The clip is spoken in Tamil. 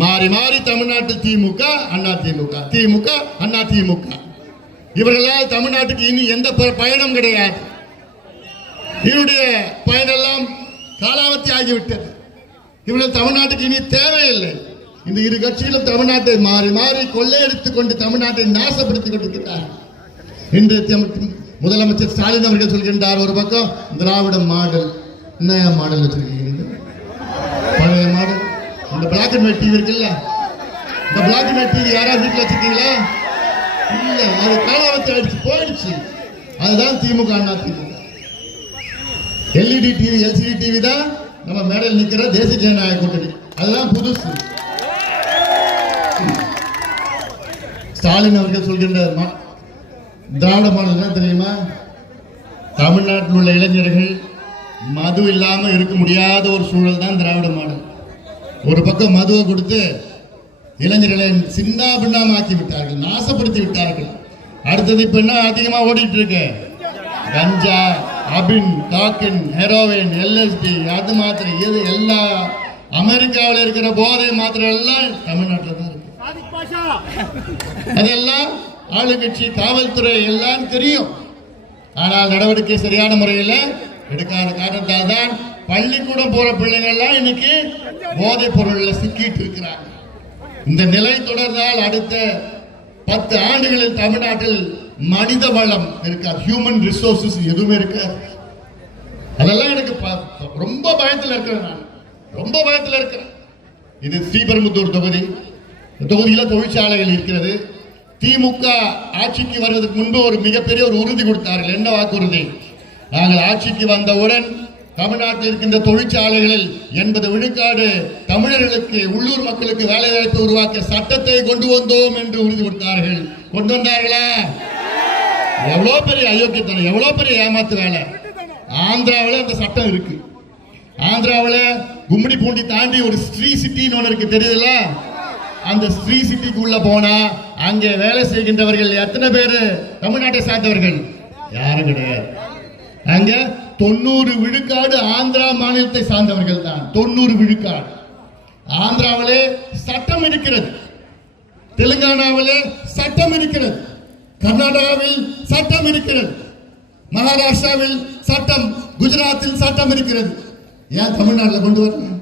மாறி மாறி தமிழ்நாட்டில் திமுக அண்ணா திமுக, திமுக அண்ணா திமுக. இவர்களால் தமிழ்நாட்டுக்கு இனி எந்த பயணம் கிடையாது. இவருடைய பயனெல்லாம் காலாவதி ஆகிவிட்டது. இவர்கள் தமிழ்நாட்டுக்கு இனி தேவையில்லை. இந்த இரு கட்சிகளும் தமிழ்நாட்டை மாறி மாறி கொள்ளையடித்துக் கொண்டு தமிழ்நாட்டை நாசப்படுத்திக் கொண்டிருக்கிறார்கள். இன்று முதலமைச்சர் ஸ்டாலின் அவர்கள் சொல்கின்றார், ஒரு பக்கம் திராவிட மாடல், என்ன மாடல் வச்சிருக்கீங்க, பழைய மாடல். இந்த பிளாக் அண்ட் ஒயிட் டிவி இருக்குல்ல, இந்த பிளாக் அண்ட் ஒயிட் டிவி யாராவது வீட்டில் வச்சிருக்கீங்களா? இல்ல, அது காலாவதி ஆயிடுச்சு, போயிடுச்சு. அதுதான் திமுக Anna DMK. LED TV, LCD TV தான் நம்ம மேடையில் நிற்கிற தேசிய ஜனநாயக கூட்டணி, அதுதான் புதுசு. ஸ்டாலின் அவர்கள் சொல்கின்ற திராவிட மாடல் என்ன தெரியுமா? தமிழ்நாட்டில் உள்ள இளைஞர்கள் மது இல்லாம இருக்க முடியாத ஒரு சூழல் தான் திராவிட மாடல். ஒரு பக்கம் மதுவை கொடுத்து இளைஞர்களை சின்ன பின்னமாக்கி விட்டார்கள், நாசப்படுத்தி விட்டார்கள். அடுத்தது இப்ப என்ன அதிகமா ஓடிட்டு இருக்கு? கஞ்சா, அபின், டாக்கின், ஹெரோவின், எல்எஸ்டி, அது மாத்திரை, இது எல்லா அமெரிக்காவில் இருக்கிற போதை மாத்திரை எல்லாம் தமிழ்நாட்டில் தான் இருக்கு. அதெல்லாம் ஆளுங்கட்சி, காவல்துறை எல்லாம் தெரியும். ஆனால் நடவடிக்கை சரியான முறையில் எடுக்காத காரணத்தால் தான் பள்ளிக்கூடம் போற பிள்ளைகள் எல்லாம் இன்னைக்கு போதைப் பொருள்ல சிக்கிட்டு இருக்கிறாங்க. இந்த நிலை தொடர்ந்தால் அடுத்த 10 ஆண்டுகளில் தமிழ்நாட்டில் மனித வளம் இருக்காது, ஹியூமன் ரிசோர்சஸ் எதுவுமே இருக்காது. அதெல்லாம் எனக்கு ரொம்ப பயத்தில் இருக்கிறேன், நான் ரொம்ப பயத்தில் இருக்கிறேன். இது ஸ்ரீபெரும்புத்தூர் தொகுதியில தொழிற்சாலைகள் இருக்கிறது. திமுக ஆட்சிக்கு வருவதற்கு முன்பு ஒரு மிகப்பெரிய ஒரு உறுதி கொடுத்தார்கள். என்ன வாக்குறுதி? நாங்கள் ஆட்சிக்கு வந்தவுடன் தமிழ்நாட்டில் இருக்கின்ற தொழிற்சாலைகளில் 80 விழுக்காடு தமிழர்களுக்கு, உள்ளூர் மக்களுக்கு வேலை வாய்ப்பு உருவாக்க சட்டத்தை கொண்டு வந்தோம் என்று உறுதி கொடுத்தார்கள். கொண்டு வந்தார்களா? எவ்வளவு பெரிய அயோக்கியத்தனம், எவ்வளவு பெரிய ஏமாத்து வேலை. ஆந்திராவில் அந்த சட்டம் இருக்கு. ஆந்திராவில் கும்மிடி பூண்டி தாண்டி ஒரு ஸ்ரீ சிட்டின்னு ஒன்று இருக்கு, தெரியுதுல்ல? அந்த ஸ்ரீ சிட்டிக்கு உள்ள போனா அங்கே வேலை செய்கின்றவர்கள் எத்தனை பேரு தமிழ்நாட்டை சார்ந்தவர்கள்? யாரும் கிடையாது. அங்க 90 விழுக்காடு ஆந்திரா மாநிலத்தை சார்ந்தவர்கள் தான். 90 விழுக்காடு. ஆந்திராவிலே சட்டம் இருக்கிறது, தெலுங்கானாவிலே சட்டம் இருக்கிறது, கர்நாடகாவில் சட்டம் இருக்கிறது, மகாராஷ்டிராவில் சட்டம், குஜராத்தில் சட்டம் இருக்கிறது. ஏன் தமிழ்நாட்டில் கொண்டு வரணும்?